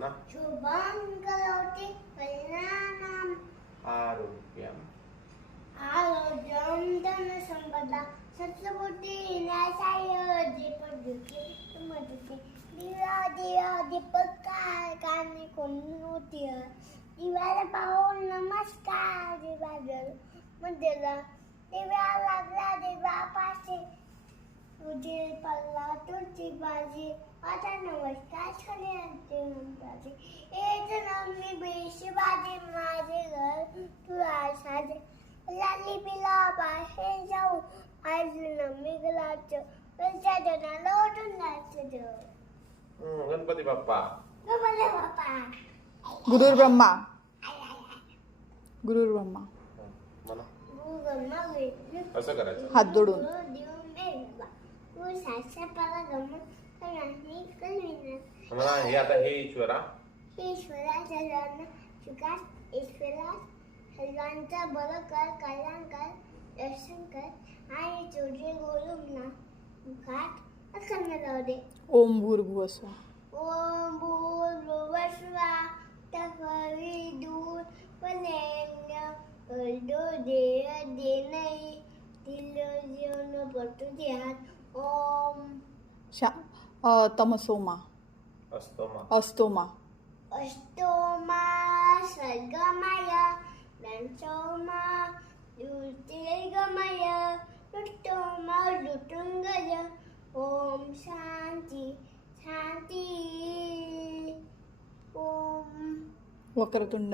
है ना। शुभं करोति कल्याणं आरोग्यम आरोग्यं धनसंपदा सत्सबुद्धी न्याय दीपदुखी तुमदुखी दिवा दिवा दीपकार काने कोणती दिवाला पाहून नमस्कार दिवा जल मंदिरला दिवा लागला दिवा पाशी तुझे पल्ला तुझी बाजी आता नमस्कार छाने म्हणतात एक नमी बेशी बाजी माझे घर तू आशाचे लाली पिला बाहेर जाऊ आज नमी गलाच त्यांच्या जनाला ओढून जायचं गणपती बाप्पा गणपती बाप्पा गुरुर् ब्रह्मा गुरुर् ब्रह्मा म्हणा गम्मा वेगळी असं करायचं. हात जोडून देव मेवा तू साक्षा पाला गम्मा नाही कळविना म्हणा हे आता हे ईश्वरा ईश्वरा सर्वांना सुखास ईश्वरा सर्वांचा बरं कर कल्याण कर दर्शन कर आणि तुझे गुरुंना मुखात अखंड राहू दे. ओम भूर्भुवः स्वः. ओम भूर्भुवस्वा तत्सवितुर्वरेण्यं भर्गो देवस्य धीमहि धियो यो न प्रचोदयात्. ओम तमसोमा अस्तोमा अष्टोमा सर्गमय दंसोमा ज्योतिर्गमय रुष्टोमा ऋतुंगय. ओम शांती शांती. ओम वक्रतुंड